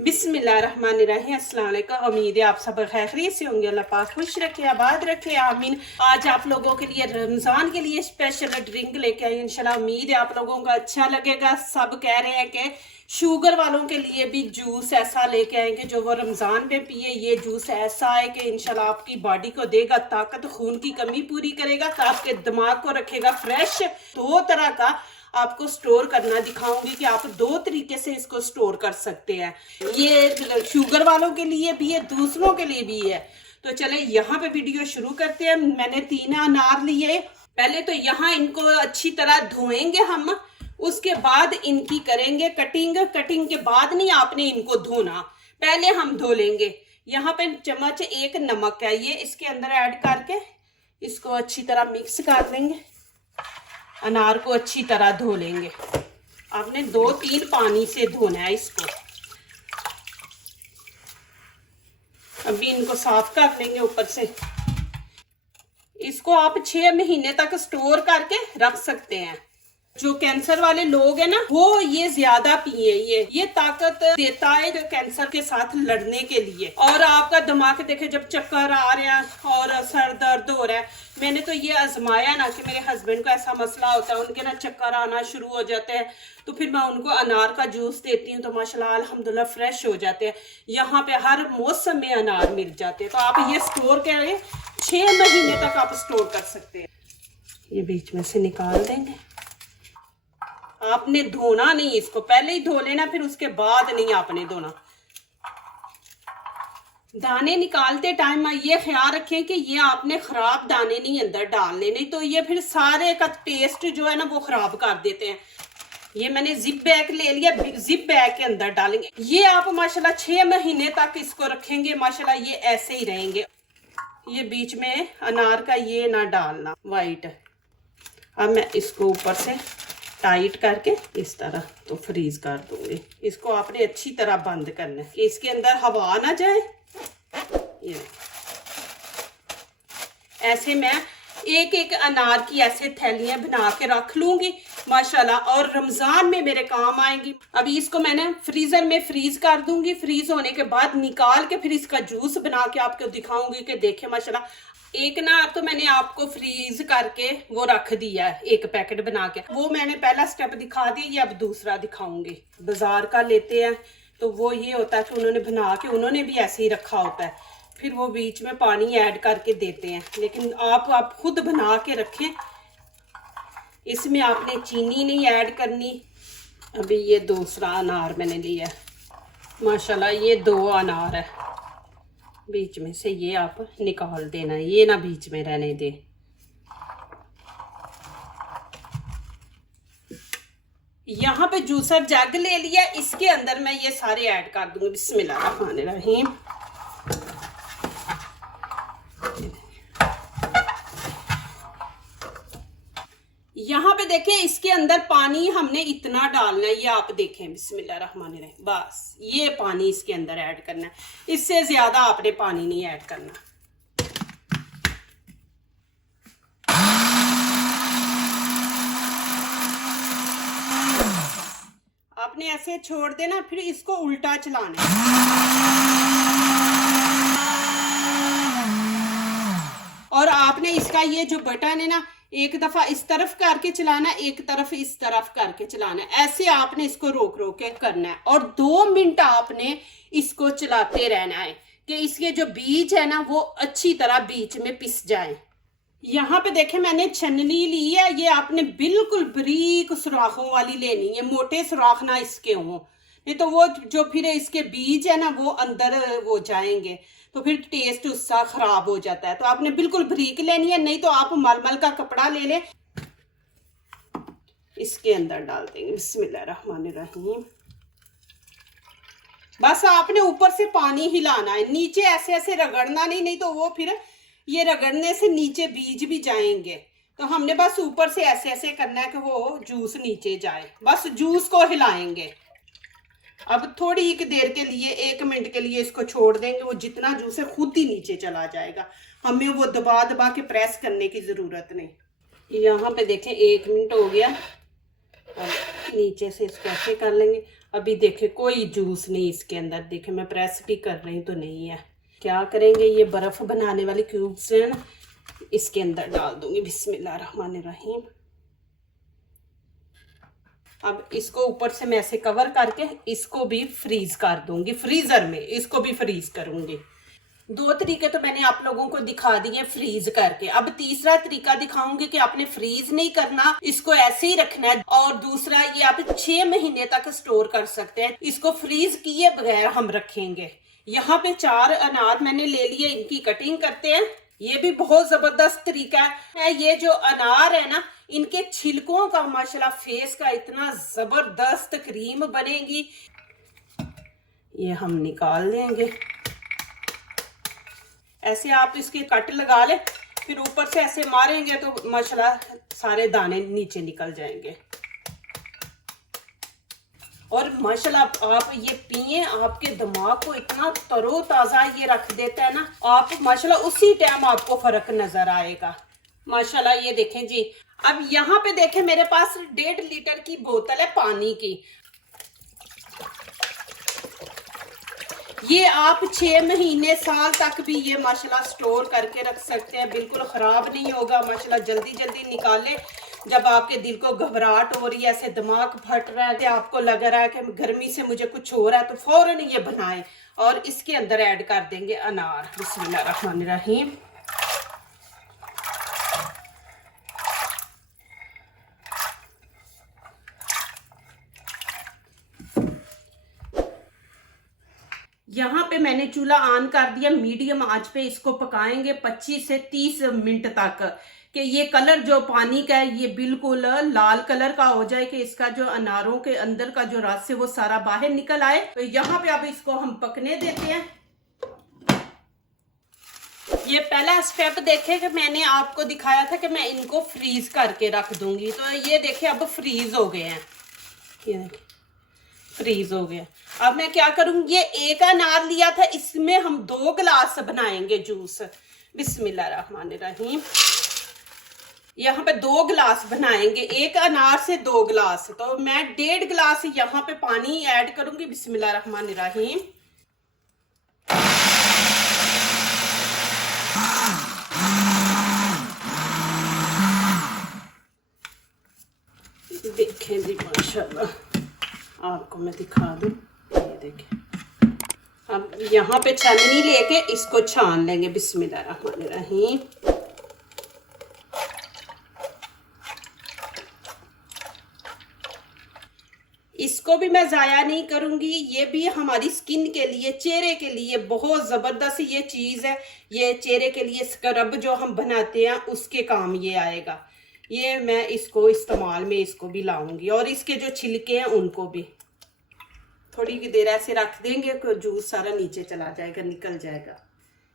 बिस्मिल्लाहिर्रहमानिर्रहीम। अस्सलाम वालेकुम। उम्मीद है आप सब खैरियत से होंगे। अल्लाह पाक खुश रखे, आबाद रखे, आमीन। आज आप लोगों के लिए रमज़ान के लिए स्पेशल ड्रिंक लेके आई इंशाल्लाह। उम्मीद है आप लोगों को अच्छा लगेगा। सब कह रहे हैं कि शुगर वालों के लिए भी जूस ऐसा लेके आएंगे जो वो रमज़ान में पिए। ये जूस ऐसा है कि इंशाल्लाह आपकी बॉडी को देगा ताकत, खून की कमी पूरी करेगा, आपके दिमाग को रखेगा फ्रेश। दो तरह का आपको स्टोर करना दिखाऊंगी कि आप दो तरीके से इसको स्टोर कर सकते हैं। ये शुगर वालों के लिए भी है, दूसरों के लिए भी है। तो चले यहाँ पे वीडियो शुरू करते हैं। मैंने 3 अनार लिए। पहले तो यहाँ इनको अच्छी तरह धोएंगे हम, उसके बाद इनकी करेंगे कटिंग। कटिंग के बाद नहीं आपने इनको धोना, पहले हम धो लेंगे। यहाँ पे चम्मच 1 नमक है, ये इसके अंदर ऐड करके इसको अच्छी तरह मिक्स कर लेंगे। अनार को अच्छी तरह धो लेंगे। आपने 2-3 पानी से धोना है इसको। अभी इनको साफ कर लेंगे ऊपर से। इसको आप 6 महीने तक स्टोर करके रख सकते हैं। जो कैंसर वाले लोग हैं ना, वो ये ज्यादा पिए। ये ताकत देता है कैंसर के साथ लड़ने के लिए। और आपका दिमाग देखे, जब चक्कर आ रहे हैं और सर दर्द हो रहा है, मैंने तो ये आजमाया ना कि मेरे हस्बैंड को ऐसा मसला होता है, उनके ना चक्कर आना शुरू हो जाते हैं, तो फिर मैं उनको अनार का जूस देती हूँ, तो माशाल्लाह अल्हम्दुलिल्लाह फ्रेश हो जाते हैं। यहाँ पे हर मौसम में अनार मिल जाते हैं। तो आप ये स्टोर करें, 6 महीने तक आप स्टोर कर सकते हैं। ये बीच में से निकाल देंगे। आपने धोना नहीं, इसको पहले ही धो लेना, फिर उसके बाद नहीं आपने धोना। दाने निकालते टाइम ये ख्याल रखें कि ये आपने खराब दाने नहीं अंदर डालने, नहीं तो ये फिर सारे का टेस्ट जो है ना वो खराब कर देते हैं। ये मैंने जिप बैग ले लिया, जिप बैग के अंदर डालेंगे। ये आप माशाल्लाह 6 महीने तक इसको रखेंगे, माशाल्लाह ये ऐसे ही रहेंगे। ये बीच में अनार का ये ना डालना वाइट। अब मैं इसको ऊपर से टाइट करके इस तरह तो फ्रीज कर दूंगी। इसको आपने अच्छी तरह बंद करना है कि इसके अंदर हवा ना जाए। ये ऐसे मैं एक अनार की ऐसे थैलियां बना के रख लूंगी माशाल्लाह, और रमजान में मेरे काम आएंगी। अभी इसको मैंने फ्रीजर में फ्रीज कर दूंगी। फ्रीज होने के बाद निकाल के फिर इसका जूस बना के आपको दिखाऊंगी कि देखे माशाल्लाह। एक ना तो मैंने आपको फ्रीज करके वो रख दिया है, एक पैकेट बना के, वो मैंने पहला स्टेप दिखा दिया। ये अब दूसरा दिखाऊंगी। बाजार का लेते हैं तो वो ये होता है कि उन्होंने बना के उन्होंने भी ऐसे ही रखा होता है, फिर वो बीच में पानी ऐड करके देते हैं। लेकिन आप खुद बना के रखें। इसमें आपने चीनी नहीं ऐड करनी। अभी ये दूसरा अनार मैंने लिया है माशाल्लाह। ये 2 अनार है, बीच में से ये आप निकाल देना है, ये ना बीच में रहने दे। यहाँ पे जूसर जग ले लिया, इसके अंदर मैं ये सारे ऐड कर दूंगी। बिस्मिल्लाहिर्रहमानिर्रहीम। यहाँ पे देखें, इसके अंदर पानी हमने इतना डालना है, ये आप देखें। बिस्मिल्लाहिर्रहमानिर्रहीम। बस ये पानी इसके अंदर ऐड करना है, इससे ज्यादा आपने पानी नहीं ऐड करना। आपने ऐसे छोड़ देना, फिर इसको उल्टा चलाना है। और आपने इसका ये जो बटन है ना, एक दफा इस तरफ करके चलाना, एक तरफ इस तरफ करके चलाना। ऐसे आपने इसको रोक रोक के करना है, और 2 मिनट आपने इसको चलाते रहना है कि इसके जो बीज है ना वो अच्छी तरह बीच में पिस जाए। यहाँ पे देखें, मैंने छन्नी ली है। ये आपने बिल्कुल बारीक सुराखों वाली लेनी है, मोटे सुराख ना इसके हों, नहीं तो वो जो फिर इसके बीज है ना वो अंदर वो जाएंगे, तो फिर टेस्ट उसका खराब हो जाता है। तो आपने बिल्कुल बारीक लेनी है, नहीं तो आप मलमल का कपड़ा ले लें, इसके अंदर डाल देंगे। बिस्मिल्लाहिर्रहमानिर्रहीम। बस आपने ऊपर से पानी हिलाना है, नीचे ऐसे ऐसे रगड़ना नहीं, नहीं तो वो फिर ये रगड़ने से नीचे बीज भी जाएंगे। तो हमने बस ऊपर से ऐसे ऐसे करना है कि वो जूस नीचे जाए। बस जूस को हिलाएंगे। अब थोड़ी ही देर के लिए, 1 मिनट के लिए इसको छोड़ देंगे। वो जितना जूस है खुद ही नीचे चला जाएगा, हमें वो दबा दबा के प्रेस करने की जरूरत नहीं। यहाँ पे देखें 1 मिनट हो गया, और नीचे से इसको ऐसे कर लेंगे। अभी देखे कोई जूस नहीं इसके अंदर, देखे मैं प्रेस भी कर रही तो नहीं है। क्या करेंगे, ये बर्फ बनाने वाली क्यूब्स है ना, इसके अंदर डाल दूंगी। बिस्मिल्लाहिर्रहमानिर्रहीम। अब इसको ऊपर से मैं ऐसे कवर करके इसको भी फ्रीज कर दूंगी, फ्रीजर में इसको भी फ्रीज करूंगी। 2 तरीके तो मैंने आप लोगों को दिखा दिए फ्रीज करके। अब तीसरा तरीका दिखाऊंगी कि आपने फ्रीज नहीं करना, इसको ऐसे ही रखना है। और दूसरा, ये आप 6 महीने तक स्टोर कर सकते हैं, इसको फ्रीज किए बगैर हम रखेंगे। यहाँ पे 4 अनार मैंने ले लिए, इनकी कटिंग करते हैं। ये भी बहुत जबरदस्त तरीका है। ये जो अनार है ना, इनके छिलकों का माशाल्लाह फेस का इतना जबरदस्त क्रीम बनेगी। ये हम निकाल लेंगे। ऐसे आप इसके कट लगा ले, फिर ऊपर से ऐसे मारेंगे तो माशाल्लाह सारे दाने नीचे निकल जाएंगे। और माशाल्लाह आप ये पिए, आपके दिमाग को इतना तरोताजा ये रख देता है ना, आप माशाल्लाह उसी टाइम आपको फर्क नजर आएगा। माशाल्लाह ये देखें जी। अब यहाँ पे देखें मेरे पास 1.5 लीटर की बोतल है पानी की। ये आप 6 महीने साल तक भी ये माशाल्लाह स्टोर करके रख सकते हैं, बिल्कुल खराब नहीं होगा। माशाल्लाह जल्दी जल्दी निकाले। जब आपके दिल को घबराहट हो रही है, ऐसे दिमाग फट रहा है, आपको लग रहा है कि गर्मी से मुझे कुछ हो रहा है, तो फौरन ये बनाएं। और इसके अंदर ऐड कर देंगे अनार। बिस्मिल्लाहिर्रहमानिर्रहीम। यहाँ पे मैंने चूल्हा ऑन कर दिया, मीडियम आंच पे इसको पकाएंगे 25 से 30 मिनट तक, कि ये कलर जो पानी का है ये बिल्कुल लाल कलर का हो जाए, कि इसका जो अनारों के अंदर का जो रस है वो सारा बाहर निकल आए। तो यहाँ पे अब इसको हम पकने देते हैं। ये पहला स्टेप देखे कि मैंने आपको दिखाया था कि मैं इनको फ्रीज करके रख दूंगी, तो ये देखे अब फ्रीज हो गए हैं। ये देखिए फ्रीज हो गया। अब मैं क्या करूंगी, ये 1 अनार लिया था, इसमें हम 2 गिलास बनाएंगे जूस। बिस्मिल्लाहिर्रहमानिर्रहीम। यहाँ पे 2 गिलास बनाएंगे, 1 अनार से 2 गिलास। तो मैं 1.5 गिलास यहाँ पे पानी ऐड करूंगी। बिस्मिल्लाहिर्रहमानिर्रहीम। देखें जी माशाल्लाह, आपको मैं दिखा दूं। ये देखें। अब यहाँ पे छाननी लेके इसको छान लेंगे। बिस्मिल्लाहिर्रहमानिर्रहीम। इसको भी मैं ज़ाया नहीं करूंगी, ये भी हमारी स्किन के लिए, चेहरे के लिए बहुत ज़बरदस्त ये चीज़ है। ये चेहरे के लिए स्क्रब जो हम बनाते हैं उसके काम ये आएगा। ये मैं इसको इस्तेमाल में इसको भी लाऊंगी। और इसके जो छिलके हैं उनको भी थोड़ी देर ऐसे रख देंगे, तो जूस सारा नीचे चला जाएगा, निकल जाएगा।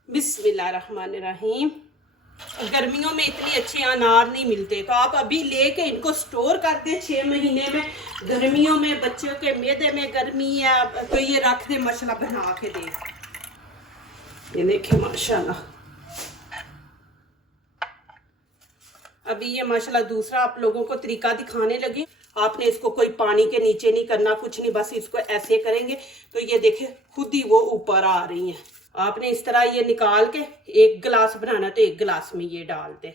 बिस्मिल्लाहिर्रहमानिर्रहीम। गर्मियों में इतनी अच्छे अनार नहीं मिलते, तो आप अभी लेके इनको स्टोर कर दें 6 महीने में। गर्मियों में बच्चों के मैदे में गर्मी है तो ये रख दे, माशाल्लाह बना के दे। ये देखें माशाल्लाह। अभी ये माशाल्लाह दूसरा आप लोगों को तरीका दिखाने लगी। आपने इसको कोई पानी के नीचे नहीं करना, कुछ नहीं, बस इसको ऐसे करेंगे तो ये देखें खुद ही वो ऊपर आ रही हैं। आपने इस तरह ये निकाल के 1 गिलास बनाना तो 1 गिलास में ये डाल दे।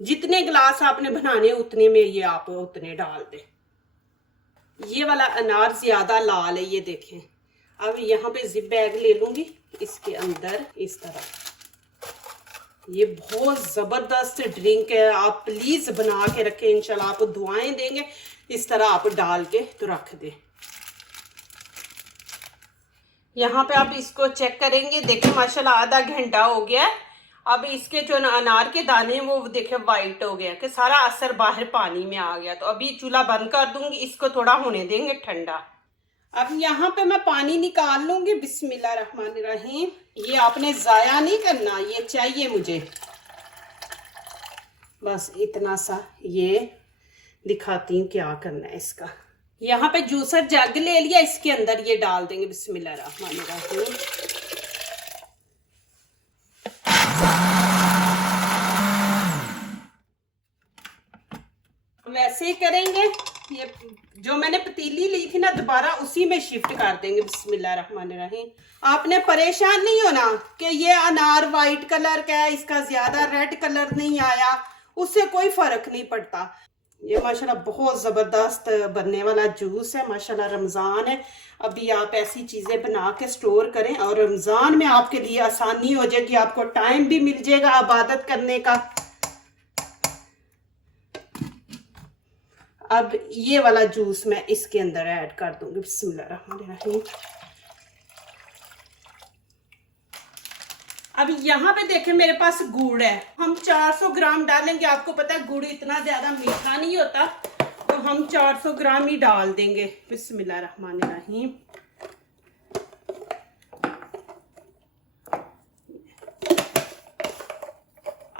जितने गिलास आपने बनाने उतने में ये आप उतने डाल दे। ये वाला अनार ज्यादा लाल है, ये देखें। अब यहाँ पे जिप बैग ले लूंगी, इसके अंदर इस तरह। ये बहुत जबरदस्त ड्रिंक है, आप प्लीज बना के रखें, इंशाल्लाह आप दुआएं देंगे। इस तरह आप डाल के तो रख दे। यहाँ पे आप इसको चेक करेंगे, देखें माशाल्लाह आधा घंटा हो गया। अब इसके जो अनार के दाने वो देखें वाइट हो गया, कि सारा असर बाहर पानी में आ गया। तो अभी चूल्हा बंद कर दूंगी, इसको थोड़ा होने देंगे ठंडा। अब यहाँ पे मैं पानी निकाल लूंगी। बिस्मिल्लाहिर्रहमानिर्रहीम। ये आपने ज़ाया नहीं करना, ये चाहिए मुझे। बस इतना सा ये दिखाती हूँ क्या करना है इसका। यहाँ पे जूसर जग ले लिया, इसके अंदर ये डाल देंगे। बिस्मिल्लाहिर्रहमानिर्रहीम। वैसे ही करेंगे। ये जो मैंने पतीली ली थी ना दोबारा उसी में शिफ्ट कर देंगे। बिस्मिल्लाहिर्रहमानिर्रहीम। आपने परेशान नहीं होना कि ये अनार वाइट कलर का है, इसका ज्यादा रेड कलर नहीं आया, उससे कोई फर्क नहीं पड़ता। ये माशाल्लाह बहुत ज़बरदस्त बनने वाला जूस है। माशाल्लाह रमज़ान है, अभी आप ऐसी चीज़ें बना के स्टोर करें और रमज़ान में आपके लिए आसानी हो जाएगी, आपको टाइम भी मिल जाएगा इबादत करने का। अब ये वाला जूस मैं इसके अंदर ऐड कर दूंगी। बिस्मिल्लाहिर्रहमानिर्रहीम। अब यहाँ पे देखें मेरे पास गुड़ है, हम 400 ग्राम डालेंगे। आपको पता है गुड़ इतना ज्यादा मीठा नहीं होता, तो हम 400 ग्राम ही डाल देंगे। बिस्मिल्लाहिर्रहमानिर्रहीम।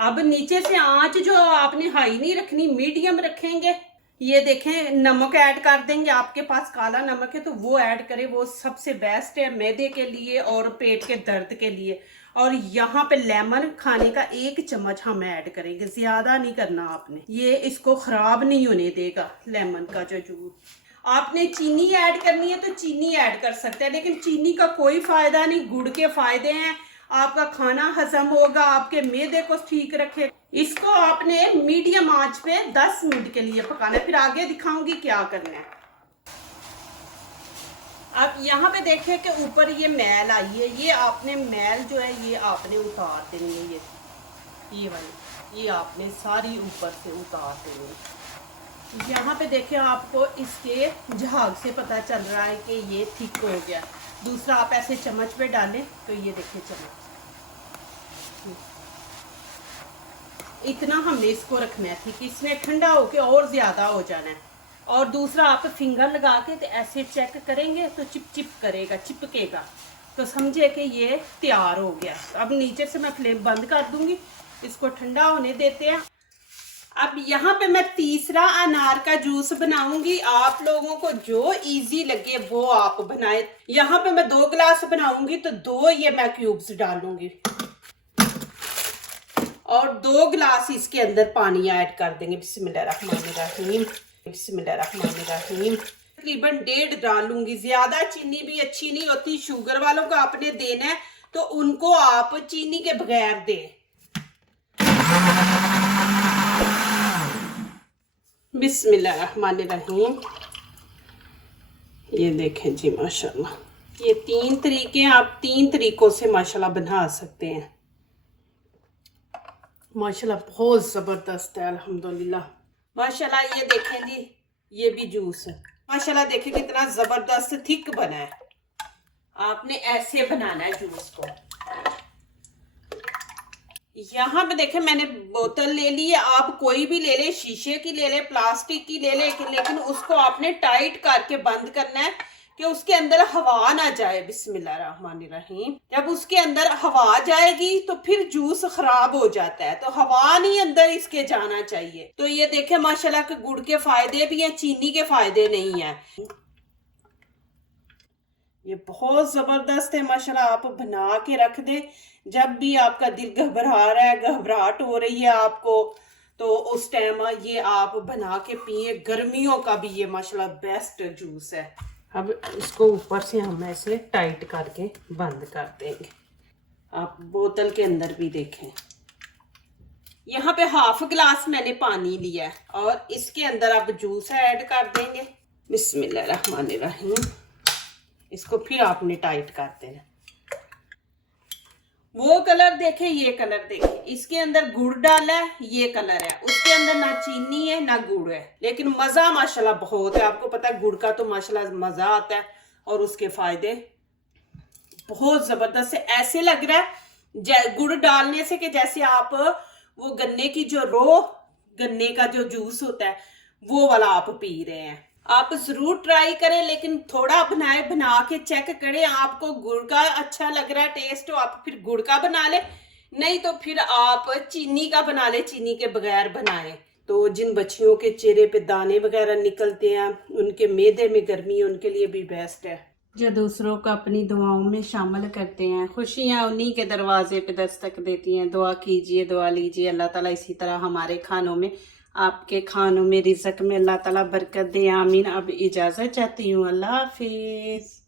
अब नीचे से आंच जो आपने हाई नहीं रखनी, मीडियम रखेंगे। ये देखें नमक ऐड कर देंगे, आपके पास काला नमक है तो वो ऐड करें, वो सबसे बेस्ट है मैदे के लिए और पेट के दर्द के लिए। और यहाँ पे लेमन खाने का 1 चम्मच हम ऐड करेंगे, ज्यादा नहीं करना आपने, ये इसको खराब नहीं होने देगा लेमन का जो जूस। आपने चीनी ऐड करनी है तो चीनी ऐड कर सकते हैं, लेकिन चीनी का कोई फायदा नहीं, गुड़ के फायदे हैं। आपका खाना हजम होगा, आपके मैदे को ठीक रखे। इसको आपने मीडियम आंच पे 10 मिनट के लिए पकाना है, फिर आगे दिखाऊंगी क्या करना है। अब यहाँ पे देखें कि ऊपर ये मैल आई है, ये आपने मैल जो है ये आपने उतार देनी है। ये वाली ये आपने सारी ऊपर से उतार देनी है। यहाँ पे देखें आपको इसके झाग से पता चल रहा है कि ये थिक हो गया। दूसरा आप ऐसे चम्मच पे डालें तो ये देखिए चम्मच, इतना हमने इसको रखना है ठीक। इसने ठंडा होके और ज्यादा हो जाना है। और दूसरा आप फिंगर लगा के तो ऐसे चेक करेंगे तो चिप करेगा, चिपकेगा, तो समझे कि ये तैयार हो गया। अब नीचे से मैं फ्लेम बंद कर दूंगी, इसको ठंडा होने देते हैं। अब यहाँ पे मैं तीसरा अनार का जूस बनाऊंगी। आप लोगों को जो इजी लगे वो आप बनाए। यहाँ पे मैं 2 गिलास बनाऊंगी तो 2 ये मैं क्यूब्स डालूंगी और 2 गिलास इसके अंदर पानी ऐड कर देंगे। बिस्मिल्लाहिर्रहमानिर्रहीम। बिस्मिल्लाहिर्रहमानिर्रहीम। तकरीबन 1.5 डालूंगी, ज्यादा चीनी भी अच्छी नहीं होती। शुगर वालों को आपने देना है तो उनको आप चीनी के बगैर दें। बिस्मिल्लाहिर्रहमानिर्रहीम। ये देखें जी माशाल्लाह, ये 3 तरीके हैं, आप 3 तरीकों से माशाल्लाह बना सकते हैं। माशाल्लाह बहुत जबरदस्त है अल्हम्दुलिल्लाह। माशाल्लाह ये देखें जी, ये भी जूस है माशाल्लाह, देखें कितना जबरदस्त थिक बना है। आपने ऐसे बनाना है जूस को। यहाँ पे देखें मैंने बोतल ले ली है, आप कोई भी ले ले, शीशे की ले ले, प्लास्टिक की ले ले, लेकिन उसको आपने टाइट करके बंद करना है कि उसके अंदर हवा ना जाए। बिस्मिल्लाहिर्रहमानिर्रहीम। जब उसके अंदर हवा जाएगी तो फिर जूस खराब हो जाता है, तो हवा नहीं अंदर इसके जाना चाहिए। तो ये देखें माशाल्लाह के गुड़ के फायदे भी हैं, चीनी के फायदे नहीं है। ये बहुत जबरदस्त है माशाल्लाह, आप बना के रख दें। जब भी आपका दिल घबरा रहा है, घबराहट हो रही है आपको, तो उस टाइम ये आप बना के पिए। गर्मियों का भी ये माशाल्लाह बेस्ट जूस है। अब इसको ऊपर से हम ऐसे टाइट करके बंद कर देंगे। आप बोतल के अंदर भी देखें, यहाँ पे 1/2 गिलास मैंने पानी लिया है और इसके अंदर आप जूस ऐड कर देंगे। बिस्मिल्लाहिर्रहमानिर्रहीम। इसको फिर आपने टाइट कर देना। वो कलर देखे, ये कलर देखे, इसके अंदर गुड़ डाला है, ये कलर है। उसके अंदर ना चीनी है ना गुड़ है, लेकिन मजा माशाल्लाह बहुत है। आपको पता है गुड़ का तो माशाल्लाह मजा आता है और उसके फायदे बहुत जबरदस्त है। ऐसे लग रहा है गुड़ डालने से कि जैसे आप वो गन्ने की जो गन्ने का जो जूस होता है वो वाला आप पी रहे हैं। आप जरूर ट्राई करें, लेकिन थोड़ा बना के चेक करें। आपको गुड़ का अच्छा लग रहा है टेस्ट तो आप फिर गुड़ का बना ले, नहीं तो फिर आप चीनी का बना ले, चीनी के बगैर बनाएं। तो जिन बच्चियों के चेहरे पे दाने वगैरह निकलते हैं, उनके मैदे में गर्मी है, उनके लिए भी बेस्ट है। जो दूसरों को अपनी दुआओं में शामिल करते हैं, खुशियां उन्हीं के दरवाजे पे दस्तक देती हैं। दुआ कीजिए, दुआ लीजिए, अल्लाह ताला इसी तरह हमारे खानों में आपके खानों में, रिज़्क में अल्लाह ताला बरकत दे, आमीन। अब इजाज़त चाहती हूँ, अल्लाह हाफिज़।